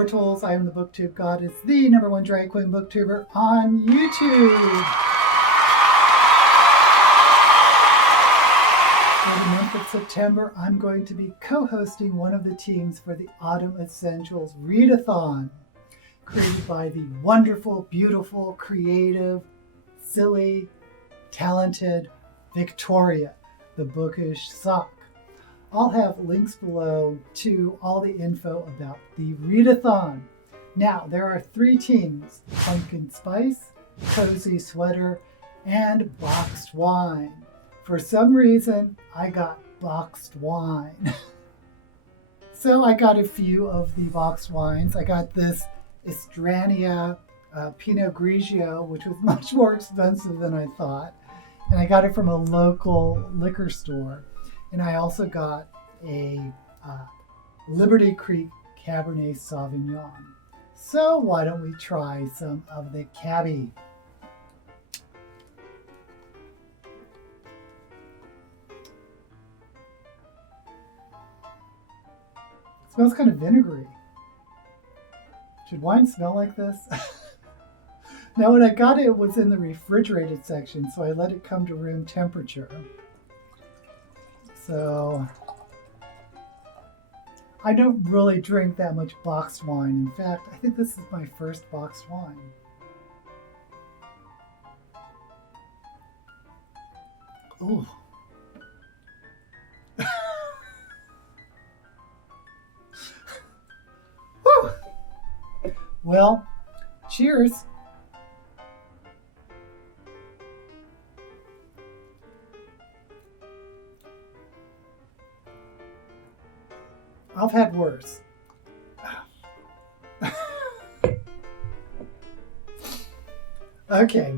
mortals. I am the BookTube Goddess, the #1 drag queen booktuber on YouTube. For the month of September, I'm going to be co-hosting one of the teams for the Autumn Essentials Readathon, created by the wonderful, beautiful, creative, silly, talented Victoria, the bookish sock. I'll have links below to all the info about the Readathon. Now, there are 3 teams: Pumpkin Spice, Cozy Sweater, and Boxed Wine. For some reason, I got boxed wine. So I got a few of the boxed wines. I got this Estrania Pino Grigio, which was much more expensive than I thought. And I got it from a local liquor store. And I also got a Liberty Creek Cabernet Sauvignon. So why don't we try some of the Cabby? It smells kind of vinegary. Should wine smell like this? Now, when I got it, it was in the refrigerated section, so I let it come to room temperature. So I don't really drink that much boxed wine. In fact, I think this is my first boxed wine. Ooh. Whew. Well, cheers. I've had worse. Okay,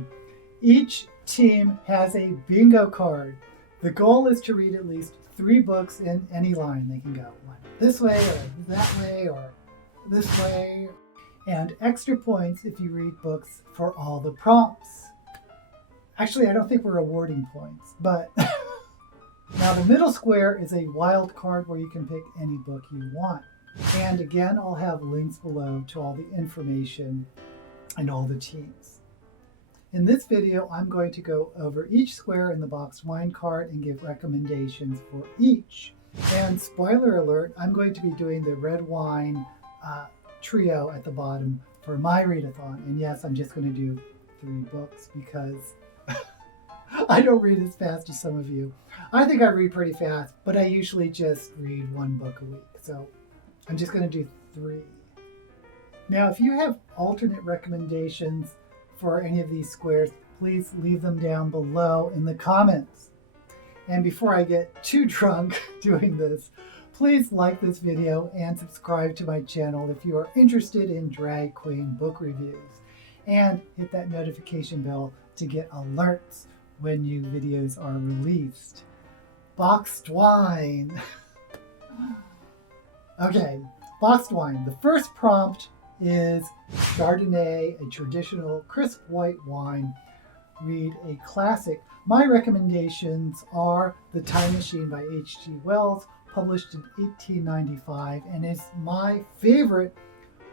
each team has a bingo card. The goal is to read at least 3 books in any line. They can go one this way or that way or this way. And extra points if you read books for all the prompts. Actually, I don't think we're awarding points, but now the middle square is a wild card where you can pick any book you want. And again, I'll have links below to all the information and all the teams. In this video, I'm going to go over each square in the boxed wine card and give recommendations for each. And spoiler alert, I'm going to be doing the red wine trio at the bottom for my readathon. And yes, I'm just going to do 3 books because I don't read as fast as some of you. I think I read pretty fast, but I usually just read 1 book a week. So I'm just going to do 3. Now, if you have alternate recommendations for any of these squares, please leave them down below in the comments. And before I get too drunk doing this, please like this video and subscribe to my channel if you are interested in drag queen book reviews. And hit that notification bell to get alerts when new videos are released. Boxed wine. Okay, boxed wine. The first prompt is Chardonnay, a traditional crisp white wine. Read a classic. My recommendations are The Time Machine by H.G. Wells, published in 1895, and is my favorite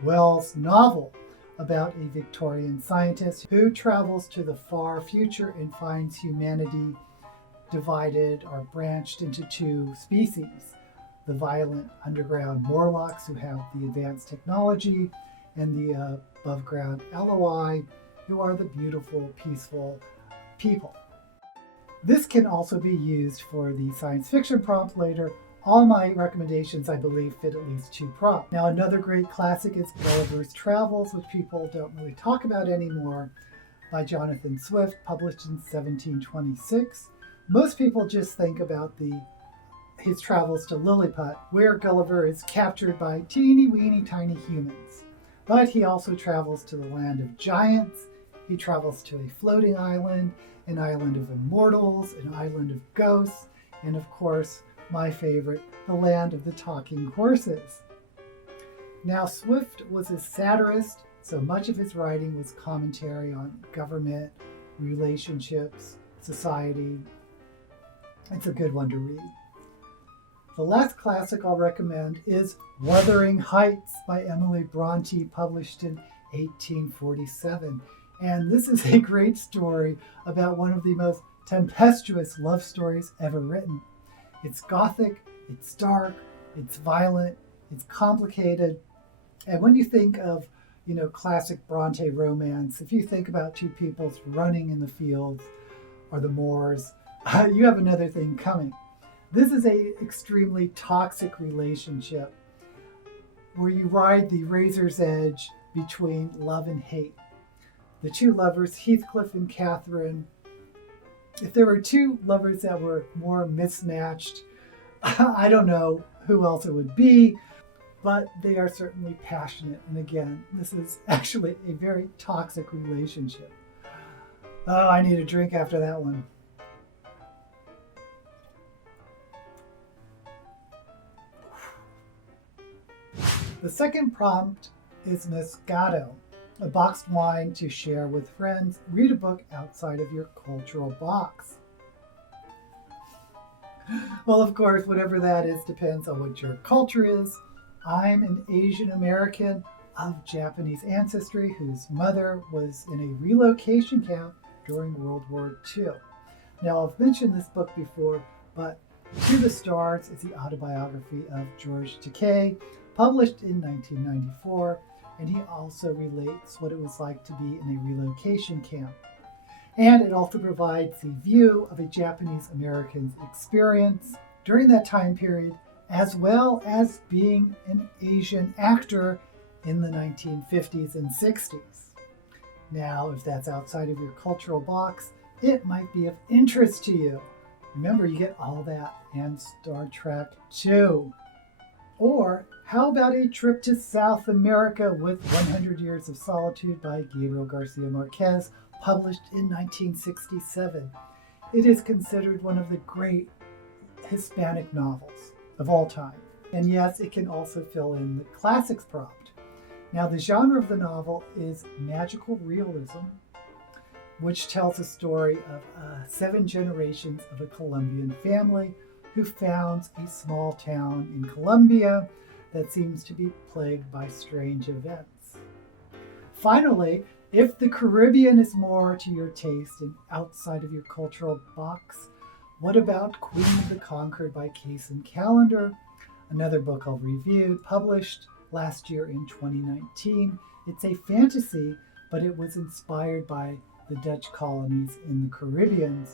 Wells novel about a Victorian scientist who travels to the far future and finds humanity divided or branched into 2 species. The violent underground Morlocks, who have the advanced technology, and the above ground LOI, who are the beautiful, peaceful people. This can also be used for the science fiction prompt later. All my recommendations, I believe, fit at least 2 prompts. Now, another great classic is Gulliver's Travels, which people don't really talk about anymore, by Jonathan Swift, published in 1726. Most people just think about his travels to Lilliput, where Gulliver is captured by teeny weeny tiny humans. But he also travels to the land of giants. He travels to a floating island, an island of immortals, an island of ghosts, and of course, my favorite, the land of the talking horses. Now, Swift was a satirist, so much of his writing was commentary on government, relationships, society. It's a good one to read. The last classic I'll recommend is Wuthering Heights by Emily Bronte, published in 1847. And this is a great story about one of the most tempestuous love stories ever written. It's gothic, it's dark, it's violent, it's complicated. And when you think of, classic Bronte romance, if you think about two people running in the fields or the moors, you have another thing coming. This is an extremely toxic relationship where you ride the razor's edge between love and hate. The two lovers, Heathcliff and Catherine, if there were two lovers that were more mismatched, I don't know who else it would be, but they are certainly passionate. And again, this is actually a very toxic relationship. Oh, I need a drink after that one. The second prompt is Moscato, a boxed wine to share with friends. Read a book outside of your cultural box. Well, of course, whatever that is depends on what your culture is. I'm an Asian American of Japanese ancestry whose mother was in a relocation camp during World War II. Now, I've mentioned this book before, but To the Stars is the autobiography of George Takei, published in 1994, and he also relates what it was like to be in a relocation camp. And it also provides the view of a Japanese American's experience during that time period, as well as being an Asian actor in the 1950s and 60s. Now, if that's outside of your cultural box, it might be of interest to you. Remember, you get all that and Star Trek 2. Or how about a trip to South America with 100 Years of Solitude by Gabriel Garcia Marquez, published in 1967. It is considered one of the great Hispanic novels of all time. And yes, it can also fill in the classics prompt. Now, the genre of the novel is magical realism, which tells the story of 7 generations of a Colombian family who founds a small town in Colombia that seems to be plagued by strange events. Finally, if the Caribbean is more to your taste and outside of your cultural box, what about Queen of the Conquered by Case and Callender? Another book I'll review, published last year in 2019. It's a fantasy, but it was inspired by the Dutch colonies in the Caribbean,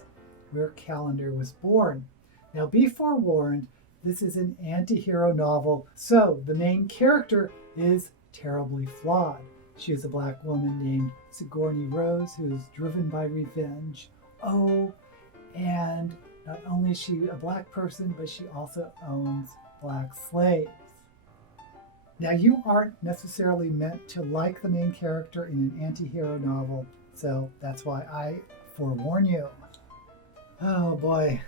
where Callender was born. Now, be forewarned, this is an anti-hero novel, so the main character is terribly flawed. She is a black woman named Sigourney Rose who is driven by revenge. Oh, and not only is she a black person, but she also owns black slaves. Now, you aren't necessarily meant to like the main character in an anti-hero novel, so that's why I forewarn you. Oh boy.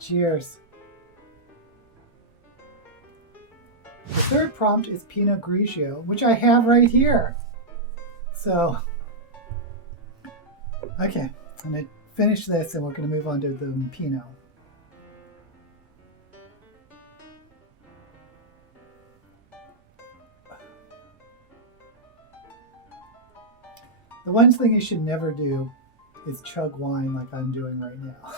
Cheers. The third prompt is Pino Grigio, which I have right here. So, okay, I'm going to finish this and we're going to move on to the Pinot. The one thing you should never do is chug wine like I'm doing right now.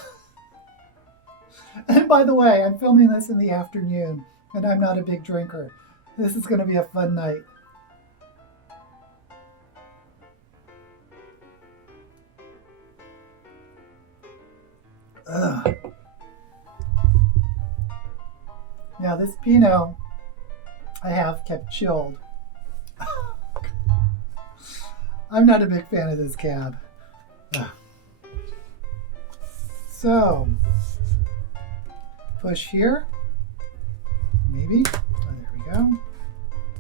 And by the way, I'm filming this in the afternoon, and I'm not a big drinker. This is going to be a fun night. Ugh. Now this Pinot I have kept chilled. I'm not a big fan of this cab. Ugh. So, push here, maybe. Oh, there we go.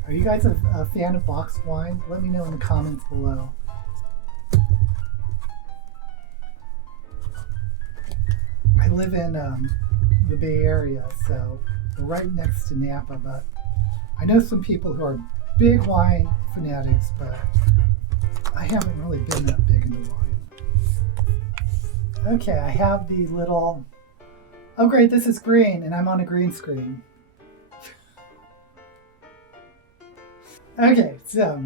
Are you guys a fan of boxed wine? Let me know in the comments below. I live in the Bay Area, so we're right next to Napa, but I know some people who are big wine fanatics, but I haven't really been that big into wine. Okay, I have the little, Oh great, this is green and I'm on a green screen. Okay, so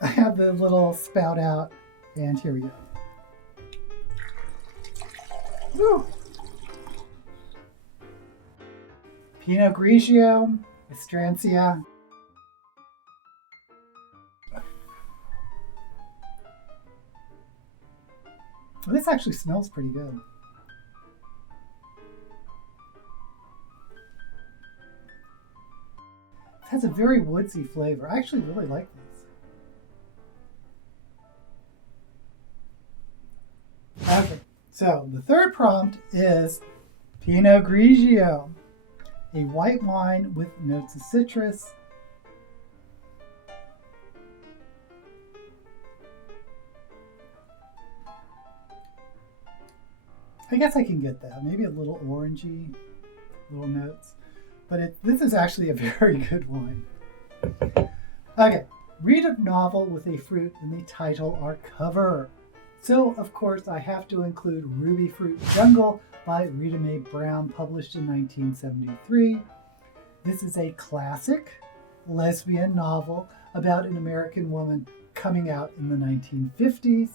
I have the little spout out and here we go. Woo! Pino Grigio, Estrancia. Well, this actually smells pretty good. It has a very woodsy flavor. I actually really like this. Okay, so the third prompt is Pinot Grigio, a white wine with notes of citrus. I guess I can get that. Maybe a little orangey, little notes. But this is actually a very good wine. Okay, read a novel with a fruit in the title or cover. So, of course, I have to include Ruby Fruit Jungle by Rita Mae Brown, published in 1973. This is a classic lesbian novel about an American woman coming out in the 1950s,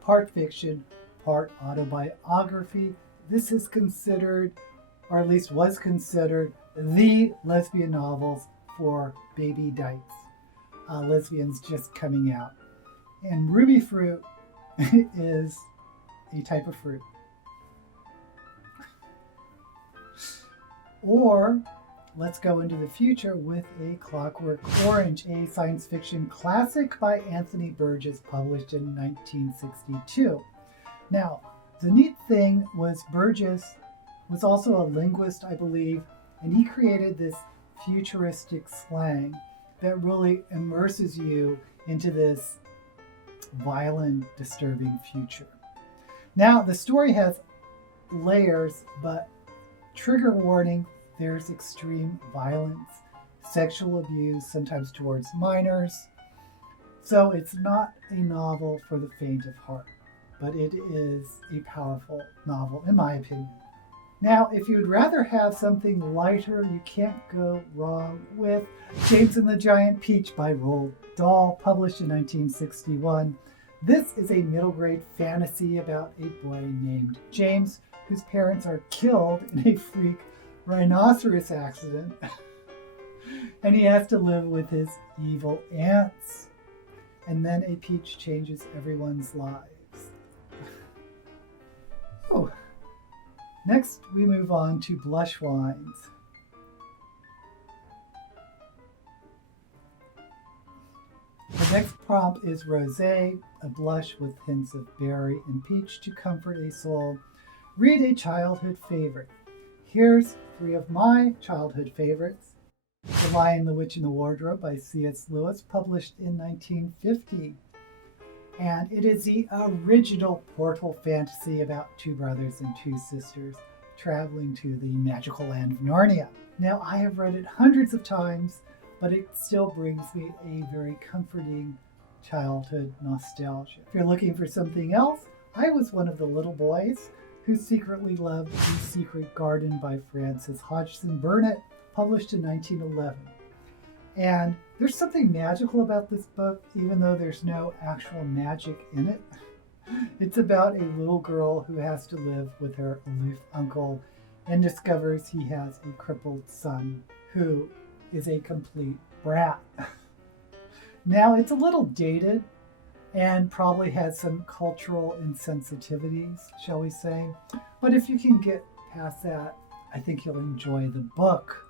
part fiction, part autobiography. This is considered, or at least was considered, the lesbian novels for baby dykes, lesbians just coming out. And ruby fruit is a type of fruit. Or let's go into the future with a Clockwork Orange, a science fiction classic by Anthony Burgess, published in 1962. Now, the neat thing was Burgess was also a linguist, I believe, and he created this futuristic slang that really immerses you into this violent, disturbing future. Now, the story has layers, but trigger warning, there's extreme violence, sexual abuse, sometimes towards minors. So it's not a novel for the faint of heart, but it is a powerful novel, in my opinion. Now, if you'd rather have something lighter, you can't go wrong with James and the Giant Peach by Roald Dahl, published in 1961. This is a middle grade fantasy about a boy named James, whose parents are killed in a freak rhinoceros accident, and he has to live with his evil aunts. And then a peach changes everyone's lives. Oh. Next, we move on to blush wines. The next prompt is Rosé, a blush with hints of berry and peach to comfort a soul. Read a childhood favorite. Here's 3 of my childhood favorites. The Lion, the Witch, and the Wardrobe by C.S. Lewis, published in 1950. And it is the original portal fantasy about 2 brothers and 2 sisters traveling to the magical land of Narnia. Now, I have read it hundreds of times, but it still brings me a very comforting childhood nostalgia. If you're looking for something else, I was one of the little boys who secretly loved The Secret Garden by Frances Hodgson Burnett, published in 1911. And there's something magical about this book, even though there's no actual magic in it. It's about a little girl who has to live with her aloof uncle and discovers he has a crippled son who is a complete brat. Now, it's a little dated and probably has some cultural insensitivities, shall we say. But if you can get past that, I think you'll enjoy the book.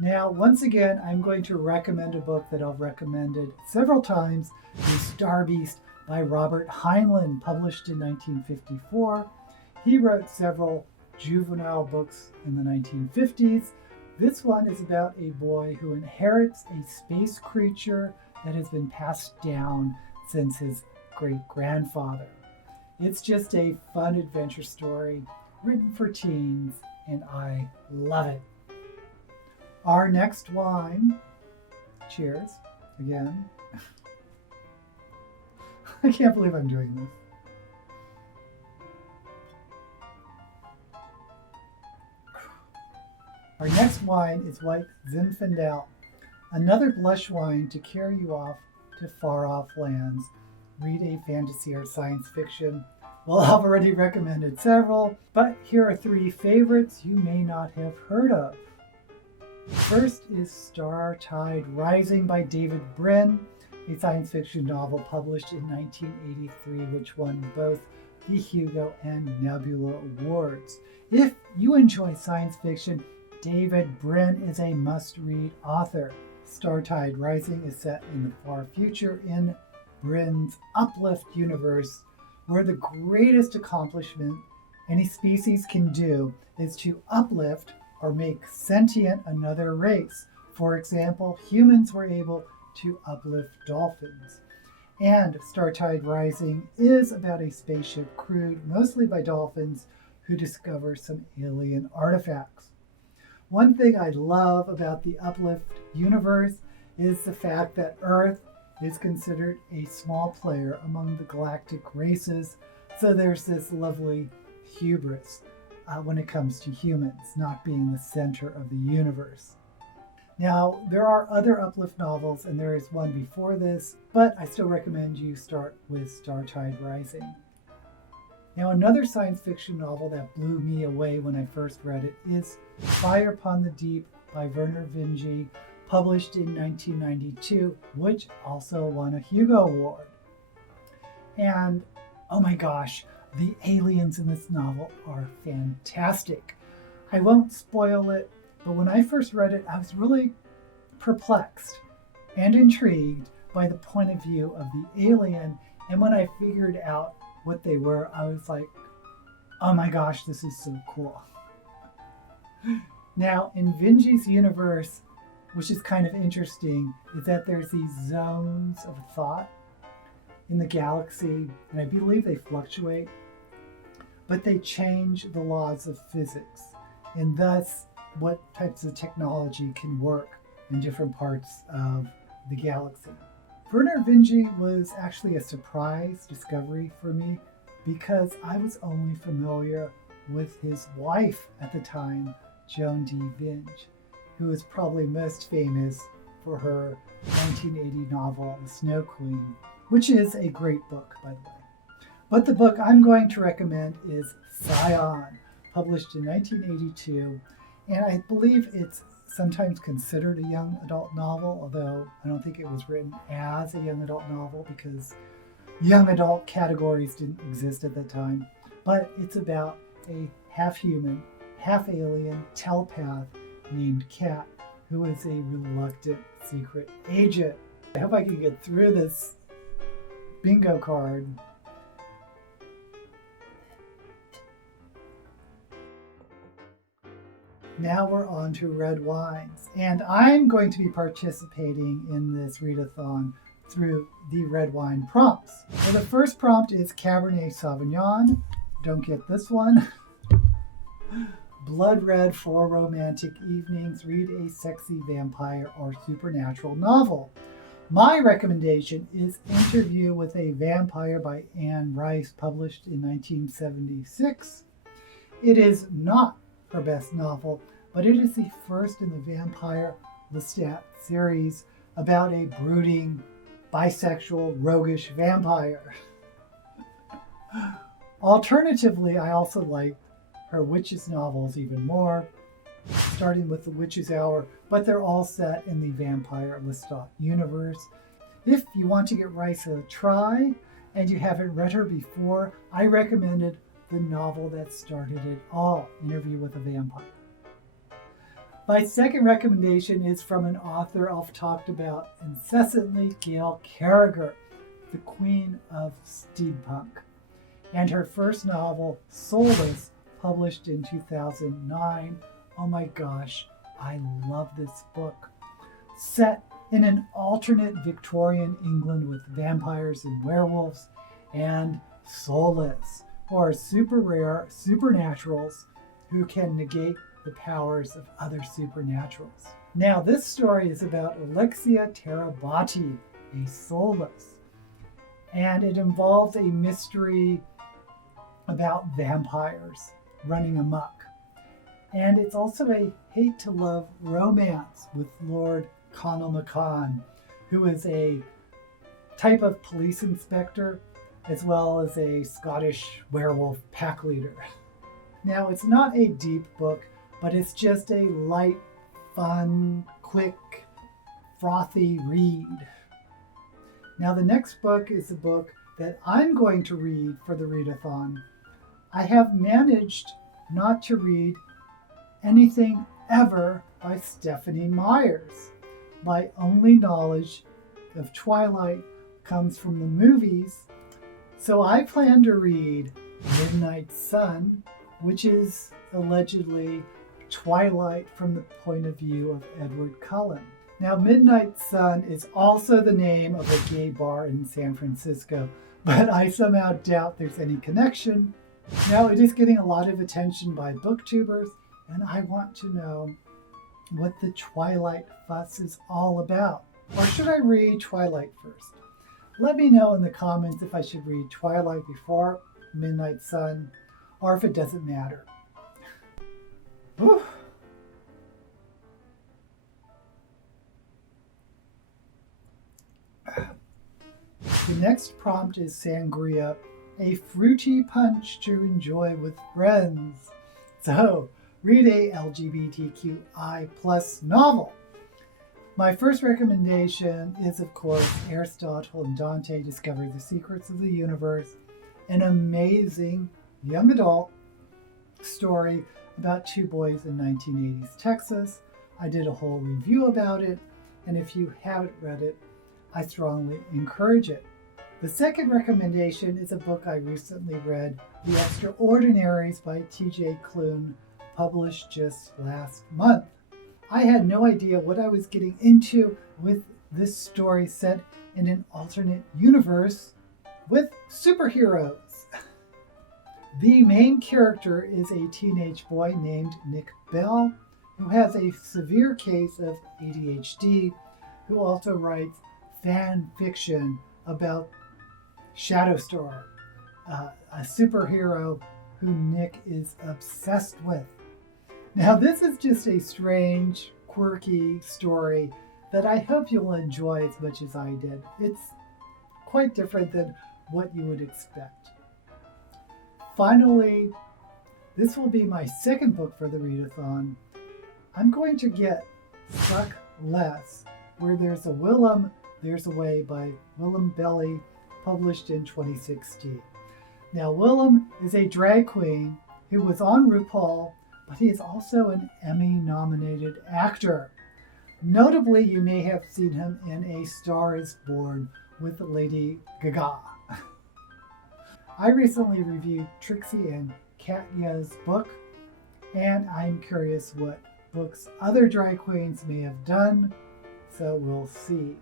Now, once again, I'm going to recommend a book that I've recommended several times, The Star Beast by Robert Heinlein, published in 1954. He wrote several juvenile books in the 1950s. This one is about a boy who inherits a space creature that has been passed down since his great-grandfather. It's just a fun adventure story written for teens, and I love it. Our next wine, cheers, again. I can't believe I'm doing this. Our next wine is White Zinfandel, another blush wine to carry you off to far-off lands. Read a fantasy or science fiction. Well, I've already recommended several, but here are 3 favorites you may not have heard of. First is STARTIDE Rising by David BRIN, a science fiction novel published in 1983, which won both the HUGO and Nebula Awards. If you enjoy science fiction, David BRIN is a must-read author. STARTIDE Rising is set in the far future in BRIN's Uplift universe, where the greatest accomplishment any species can do is to uplift or make sentient another race. For example, humans were able to uplift dolphins. And STARTIDE Rising is about a spaceship crewed mostly by dolphins who discover some alien artifacts. One thing I love about the Uplift universe is the fact that Earth is considered a small player among the galactic races, so there's this lovely hubris when it comes to humans not being the center of the universe. Now, there are other Uplift novels, and there is one before this, but I still recommend you start with STARTIDE Rising. Now, another science fiction novel that blew me away when I first read it is Fire Upon the Deep by Vernor Vinge, published in 1992, which also won a HUGO Award. And oh my gosh, the aliens in this novel are fantastic. I won't spoil it, but when I first read it, I was really perplexed and intrigued by the point of view of the alien. And when I figured out what they were, I was like, oh my gosh, this is so cool. Now, in Vinge's universe, which is kind of interesting, is that there's these zones of thought in the galaxy, and I believe they fluctuate, but they change the laws of physics, and thus what types of technology can work in different parts of the galaxy. Vernor Vinge was actually a surprise discovery for me because I was only familiar with his wife at the time, Joan D. Vinge, who is probably most famous for her 1980 novel, The Snow Queen, which is a great book, by the way. But the book I'm going to recommend is PSION, published in 1982, and I believe it's sometimes considered a young adult novel, although I don't think it was written as a young adult novel because young adult categories didn't exist at the time. But it's about a half-human, half-alien telepath named Kat, who is a reluctant secret agent. I hope I can get through this bingo card. Now we're on to red wines, and I'm going to be participating in this readathon through the red wine prompts. So the first prompt is Cabernet Sauvignon. Don't get this one. Blood red for romantic evenings. Read a sexy vampire or supernatural novel. My recommendation is Interview with a Vampire by Anne Rice, published in 1976. It is not her best novel, but it is the first in the Vampire Lestat series about a brooding, bisexual, roguish vampire. Alternatively, I also like her witches novels even more, starting with The Witch's Hour, but they're all set in the Vampire Lestat universe. If you want to get Rice a try and you haven't read her before, I recommended the novel that started it all, Interview with a Vampire. My second recommendation is from an author I've talked about incessantly, GAIL CARRIGER, the queen of steampunk, and her first novel, SOULLESS, published in 2009. Oh my gosh, I love this book. Set in an alternate Victorian England with vampires and werewolves, and soulless, who are super rare supernaturals who can negate the powers of other supernaturals. Now, this story is about Alexia Terabati, a soulless, and it involves a mystery about vampires running amok. And it's also a hate-to-love romance with Lord Conall Macan, who is a type of police inspector as well as a Scottish werewolf pack leader. Now, it's not a deep book, but it's just a light, fun, quick, frothy read. Now, the next book is a book that I'm going to read for the readathon. I have managed not to read anything ever by Stephanie Myers. My only knowledge of Twilight comes from the movies, so I plan to read Midnight Sun, which is allegedly Twilight from the point of view of Edward Cullen. Now, Midnight Sun is also the name of a gay bar in San Francisco, but I somehow doubt there's any connection. Now, it is getting a lot of attention by booktubers, and I want to know what the Twilight fuss is all about. Or should I read Twilight first? Let me know in the comments if I should read Twilight before Midnight Sun, or if it doesn't matter. Whew. The next prompt is Sangria, a fruity punch to enjoy with friends. So, read a LGBTQI plus novel. My first recommendation is, of course, Aristotle and Dante Discover the Secrets of the Universe, an amazing young adult story about two boys in 1980s Texas. I did a whole review about it, and if you haven't read it, I strongly encourage it. The second recommendation is a book I recently read, The Extraordinaries by T.J. Klune, published just last month. I had no idea what I was getting into with this story set in an alternate universe with superheroes. The main character is a teenage boy named Nick Bell, who has a severe case of ADHD, who also writes fan fiction about Shadowstar, a superhero who Nick is obsessed with. Now, this is just a strange, quirky story that I hope you'll enjoy as much as I did. It's quite different than what you would expect. Finally, this will be my second book for the readathon. I'm going to get SOULLESS, Where There's a Willem, There's a Way by Willem Belly, published in 2016. Now, Willem is a drag queen who was on RuPaul, but he is also an Emmy-nominated actor. Notably, you may have seen him in A Star is Born with Lady Gaga. I recently reviewed Trixie and Katya's book, and I'm curious what books other drag queens may have done, so we'll see.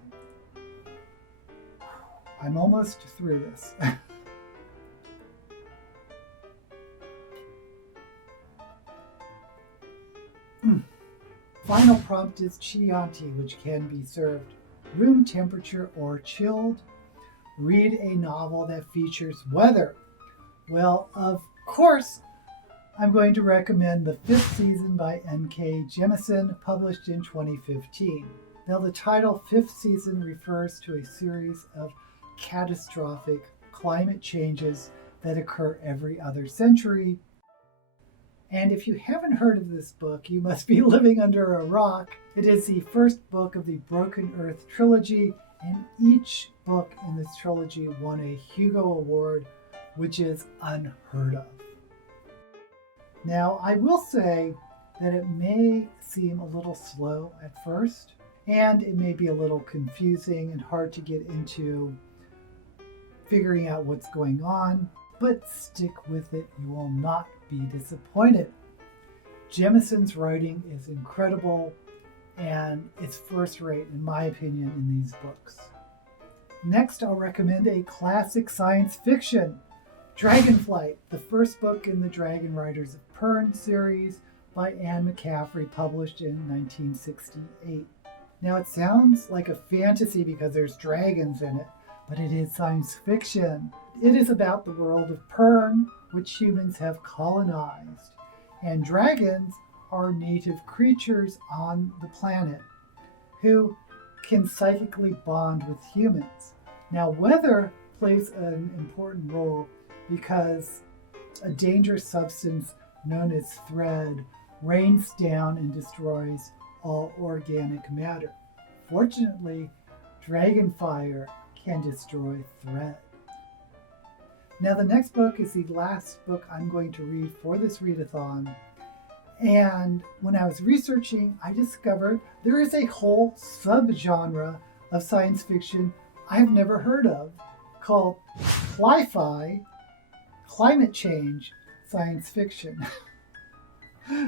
I'm almost through this. Final prompt is Chianti, which can be served room temperature or chilled. Read a novel that features weather. Well, of course, I'm going to recommend The Fifth Season by N.K. Jemisin, published in 2015. Now, the title Fifth Season refers to a series of catastrophic climate changes that occur every other century. And if you haven't heard of this book, you must be living under a rock. It is the first book of the Broken Earth trilogy, and each book in this trilogy won a HUGO award, which is unheard of. Now, I will say that it may seem a little slow at first, and it may be a little confusing and hard to get into figuring out what's going on, but stick with it, you will not be disappointed. Jemisin's writing is incredible, and it's first rate in my opinion in these books. Next, I'll recommend a classic science fiction, Dragonflight, the first book in the Dragon Riders of Pern series by Anne McCaffrey, published in 1968. Now, it sounds like a fantasy because there's dragons in it, but it is science fiction. It is about the world of Pern, which humans have colonized. And dragons are native creatures on the planet who can psychically bond with humans. Now, weather plays an important role because a dangerous substance known as thread rains down and destroys all organic matter. Fortunately, dragon fire can destroy thread. Now, the next book is the last book I'm going to read for this readathon. And when I was researching, I discovered there is a whole subgenre of science fiction I've never heard of called sci-fi, climate change science fiction.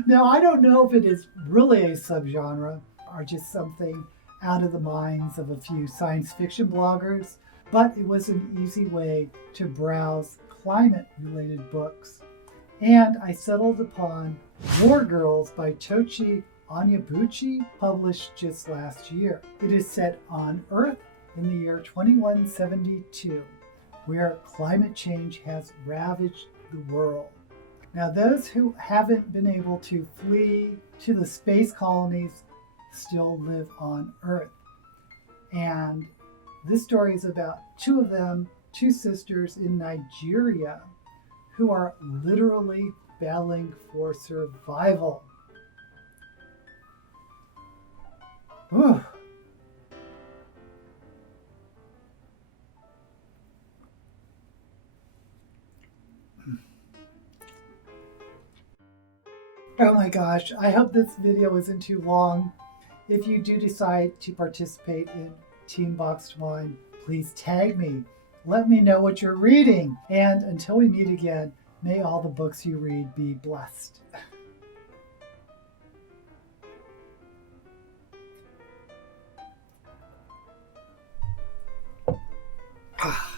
Now, I don't know if it is really a subgenre or just something out of the minds of a few science fiction bloggers, but it was an easy way to browse climate-related books. And I settled upon War Girls by Tochi Onyebuchi, published just last year. It is set on Earth in the year 2172, where climate change has ravaged the world. Now, those who haven't been able to flee to the space colonies still live on Earth. And this story is about two of them, two sisters in Nigeria, who are literally battling for survival. Whew. Oh my gosh, I hope this video isn't too long. If you do decide to participate in Team Boxed Wine, please tag me. Let me know what you're reading. And until we meet again, may all the books you read be blessed. Ah.